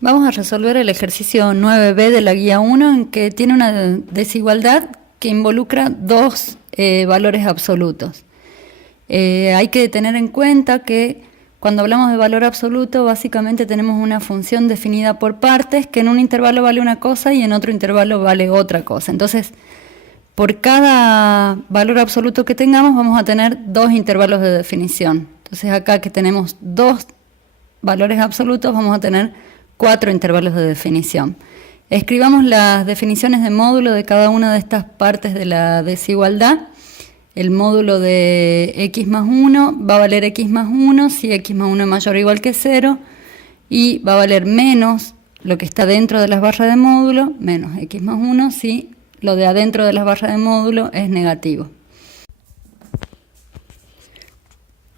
Vamos a resolver el ejercicio 9b de la guía 1, en que tiene una desigualdad que involucra dos valores absolutos. Hay que tener en cuenta que cuando hablamos de valor absoluto, básicamente tenemos una función definida por partes que en un intervalo vale una cosa y en otro intervalo vale otra cosa. Entonces, por cada valor absoluto que tengamos, vamos a tener dos intervalos de definición. Entonces, acá que tenemos dos valores absolutos, vamos a tener 4 intervalos de definición. Escribamos las definiciones de módulo de cada una de estas partes de la desigualdad. El módulo de x más 1 va a valer x más 1 si x más 1 es mayor o igual que 0, y va a valer menos lo que está dentro de las barras de módulo, menos x más 1 si lo de adentro de las barras de módulo es negativo.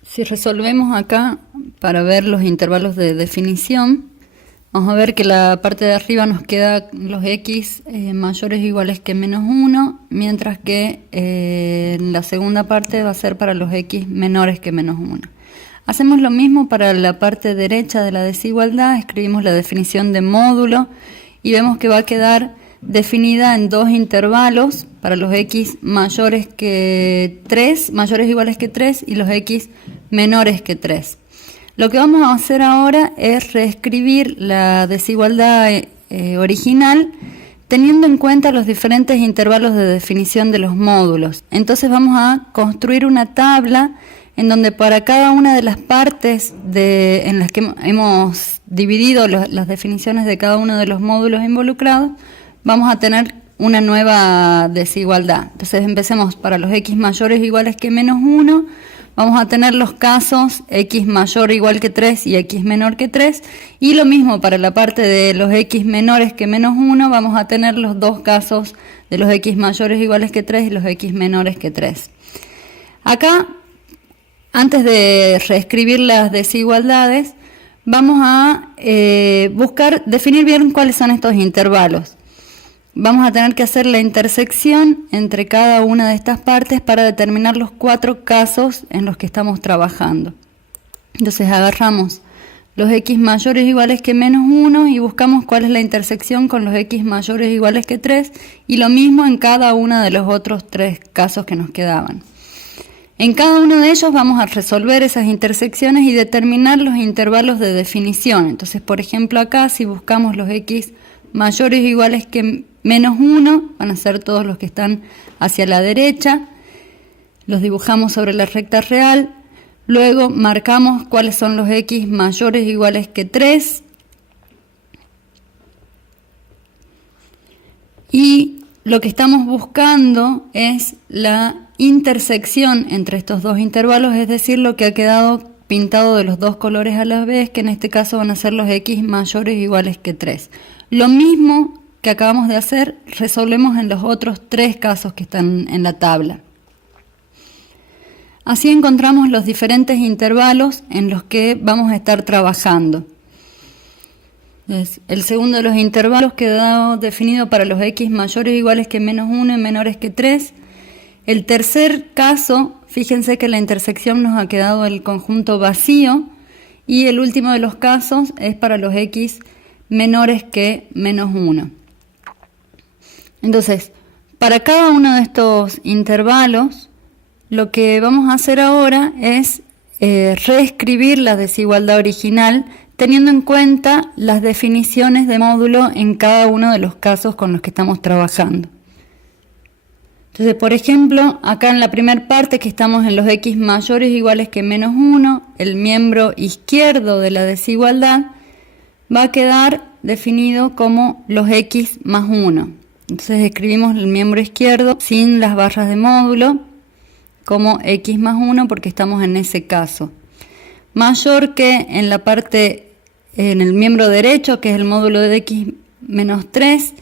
Si resolvemos acá para ver los intervalos de definición, vamos a ver que la parte de arriba nos queda los x mayores o iguales que menos 1, mientras que en la segunda parte va a ser para los x menores que menos 1. Hacemos lo mismo para la parte derecha de la desigualdad, escribimos la definición de módulo y vemos que va a quedar definida en dos intervalos para los x mayores que 3, mayores o iguales que 3 y los x menores que 3. Lo que vamos a hacer ahora es reescribir la desigualdad original teniendo en cuenta los diferentes intervalos de definición de los módulos. Entonces vamos a construir una tabla en donde para cada una de las partes en las que hemos dividido las definiciones de cada uno de los módulos involucrados, vamos a tener una nueva desigualdad. Entonces empecemos para los x mayores o iguales que menos 1. Vamos a tener los casos x mayor o igual que 3 y x menor que 3. Y lo mismo para la parte de los x menores que menos 1, vamos a tener los dos casos de los x mayores o iguales que 3 y los x menores que 3. Acá, antes de reescribir las desigualdades, vamos a buscar definir bien cuáles son estos intervalos. Vamos a tener que hacer la intersección entre cada una de estas partes para determinar los 4 casos en los que estamos trabajando. Entonces agarramos los x mayores o iguales que menos 1 y buscamos cuál es la intersección con los x mayores o iguales que 3, y lo mismo en cada uno de los otros 3 casos que nos quedaban. En cada uno de ellos vamos a resolver esas intersecciones y determinar los intervalos de definición. Entonces, por ejemplo, acá si buscamos los x mayores o iguales que menos 1, van a ser todos los que están hacia la derecha, los dibujamos sobre la recta real, luego marcamos cuáles son los x mayores o iguales que 3, y lo que estamos buscando es la intersección entre estos dos intervalos, es decir, lo que ha quedado pintado de los dos colores a la vez, que en este caso van a ser los x mayores o iguales que 3. Lo mismo que acabamos de hacer, resolvemos en los otros 3 casos que están en la tabla. Así encontramos los diferentes intervalos en los que vamos a estar trabajando. El segundo de los intervalos quedó definido para los x mayores o iguales que menos 1 y menores que 3. El tercer caso, fíjense que la intersección nos ha quedado el conjunto vacío, y el último de los casos es para los x menores que menos 1. Entonces, para cada uno de estos intervalos, lo que vamos a hacer ahora es reescribir la desigualdad original teniendo en cuenta las definiciones de módulo en cada uno de los casos con los que estamos trabajando. Entonces, por ejemplo, acá en la primera parte que estamos en los x mayores o iguales que menos 1, el miembro izquierdo de la desigualdad va a quedar definido como los x más 1. Entonces escribimos el miembro izquierdo sin las barras de módulo como x más 1 porque estamos en ese caso. Mayor que en la parte, en el miembro derecho, que es el módulo de x menos 3,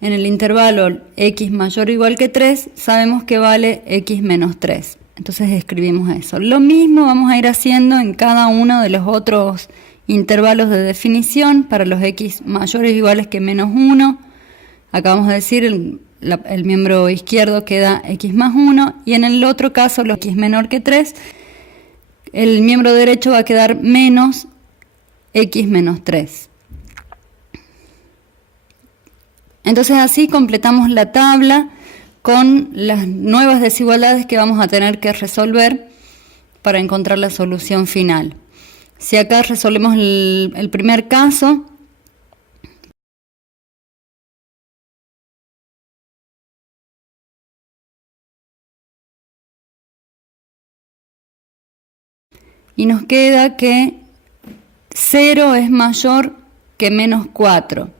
en el intervalo x mayor o igual que 3, sabemos que vale x menos 3. Entonces escribimos eso. Lo mismo vamos a ir haciendo en cada uno de los otros intervalos de definición para los x mayores o iguales que menos 1. Acá vamos a decir el miembro izquierdo queda x más 1, y en el otro caso, los x menor que 3, el miembro derecho va a quedar menos x menos 3. Entonces así completamos la tabla con las nuevas desigualdades que vamos a tener que resolver para encontrar la solución final. Si acá resolvemos el primer caso, y nos queda que 0 es mayor que menos 4.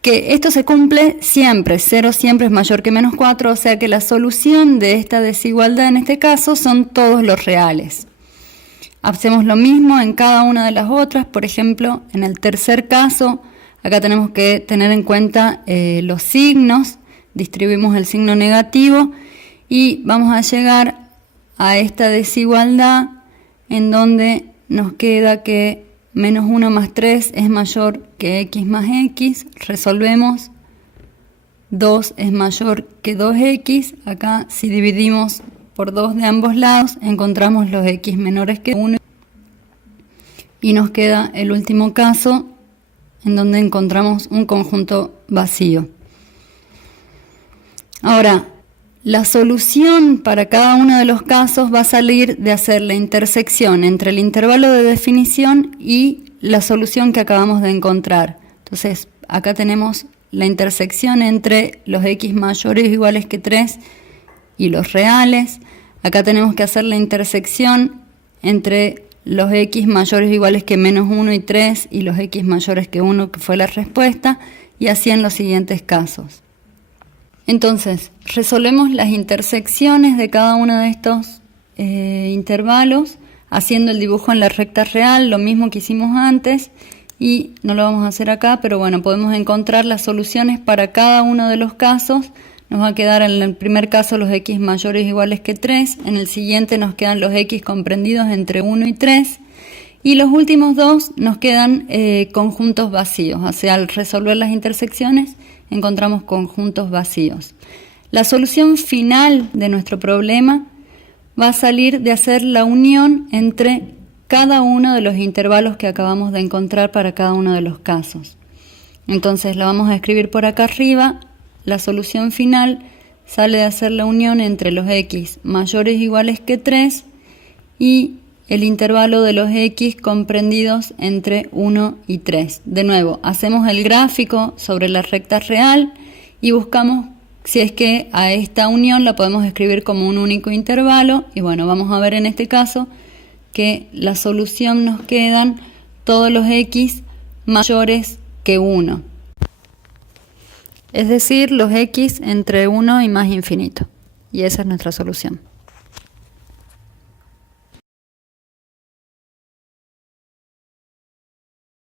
Que esto se cumple siempre, 0 siempre es mayor que menos 4, o sea que la solución de esta desigualdad en este caso son todos los reales. Hacemos lo mismo en cada una de las otras, por ejemplo, en el tercer caso, acá tenemos que tener en cuenta los signos, distribuimos el signo negativo y vamos a llegar a esta desigualdad en donde nos queda que menos 1 más 3 es mayor que x más x, resolvemos, 2 es mayor que 2x, acá si dividimos por 2 de ambos lados encontramos los x menores que 1 y nos queda el último caso en donde encontramos un conjunto vacío. Ahora, la solución para cada uno de los casos va a salir de hacer la intersección entre el intervalo de definición y la solución que acabamos de encontrar. Entonces, acá tenemos la intersección entre los x mayores o iguales que 3 y los reales. Acá tenemos que hacer la intersección entre los x mayores o iguales que menos 1 y 3 y los x mayores que 1, que fue la respuesta, y así en los siguientes casos. Entonces, resolvemos las intersecciones de cada uno de estos intervalos haciendo el dibujo en la recta real, lo mismo que hicimos antes, y no lo vamos a hacer acá, pero bueno, podemos encontrar las soluciones para cada uno de los casos. Nos va a quedar en el primer caso los x mayores o iguales que 3, en el siguiente nos quedan los x comprendidos entre 1 y 3, y los últimos dos nos quedan conjuntos vacíos, o sea, al resolver las intersecciones encontramos conjuntos vacíos. La solución final de nuestro problema va a salir de hacer la unión entre cada uno de los intervalos que acabamos de encontrar para cada uno de los casos. Entonces la vamos a escribir por acá arriba. La solución final sale de hacer la unión entre los x mayores o iguales que 3 y el intervalo de los x comprendidos entre 1 y 3. De nuevo, hacemos el gráfico sobre la recta real y buscamos si es que a esta unión la podemos escribir como un único intervalo. Y bueno, vamos a ver en este caso que la solución nos quedan todos los x mayores que 1. Es decir, los x entre 1 y más infinito. Y esa es nuestra solución.